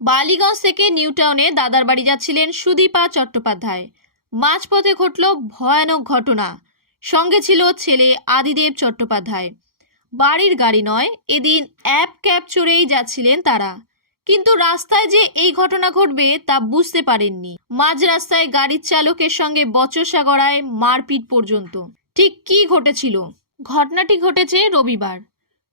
বালিগঞ্জ থেকে নিউ টাউনে দাদার বাড়ি যাচ্ছিলেন সুদীপা চট্টোপাধ্যায়। মাঝপথে ঘটল ভয়ানক ঘটনা। সঙ্গে ছিল ছেলে আদিদেব চট্টোপাধ্যায়। বাড়ির গাড়ি নয়, এদিন অ্যাপ ক্যাব চড়েই যাচ্ছিলেন তারা। কিন্তু রাস্তায় যে এই ঘটনা ঘটবে তা বুঝতে পারেননি। মাঝ রাস্তায় গাড়ির চালকের সঙ্গে বচসা গড়ায় মারপিট পর্যন্ত। ঠিক কী ঘটেছিল? ঘটনাটি ঘটেছে রবিবার।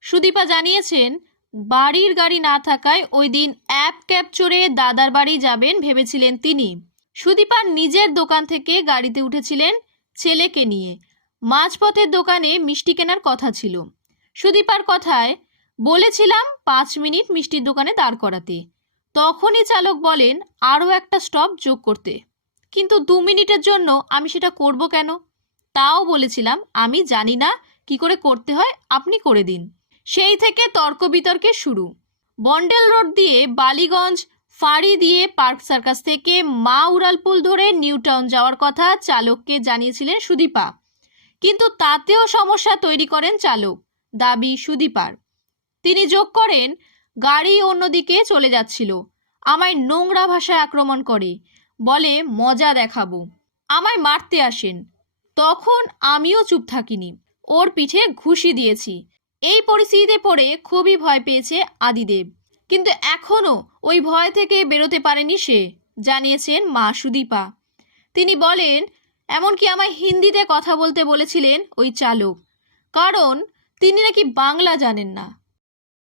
সুদীপা জানিয়েছেন, বাড়ির গাড়ি না থাকায় ওই দিন অ্যাপ ক্যাব চড়ে দাদার বাড়ি যাবেন ভেবেছিলেন তিনি। সুদীপার নিজের দোকান থেকে গাড়িতে উঠেছিলেন ছেলেকে নিয়ে। মাঝপথের দোকানে মিষ্টি কেনার কথা ছিল। সুদীপার কথায়, বলেছিলাম পাঁচ মিনিট মিষ্টির দোকানে দাঁড় করাতে। তখনই চালক বলেন, আরও একটা স্টপ যোগ করতে। কিন্তু দু মিনিটের জন্য আমি সেটা করব কেন? তাও বলেছিলাম, আমি জানি না কি করে করতে হয়, আপনি করে দিন। সেই থেকে তর্ক বিতর্কে শুরু। বন্ডেল রোড দিয়ে বালিগঞ্জ, ফাঁড়ি দিয়ে পার্ক সার্কাস থেকে মা উড়ালপুল ধরে নিউ টাউন যাওয়ার কথা চালককে জানিয়েছিলেন সুদীপা। কিন্তু তাতেও সমস্যা তৈরি করেন চালক, দাবি সুদীপার। তিনি যোগ করেন, গাড়ি অন্যদিকে চলে যাচ্ছিল, আমায় নোংরা ভাষায় আক্রমণ করে, বলে, মজা দেখাবো, আমায় মারতে আসেন। তখন আমিও চুপ থাকিনি, ওর পিঠে ঘুষি দিয়েছি এই পরিস্থিতিতে পড়ে খুবই ভয় পেয়েছে আদিদেব। কিন্তু এখনও ওই ভয় থেকে বেরোতে পারেনি সে, জানিয়েছেন মা সুদীপা। তিনি বলেন, এমনকি আমায় হিন্দিতে কথা বলতে বলেছিলেন ওই চালক। কারণ তিনি নাকি বাংলা জানেন না।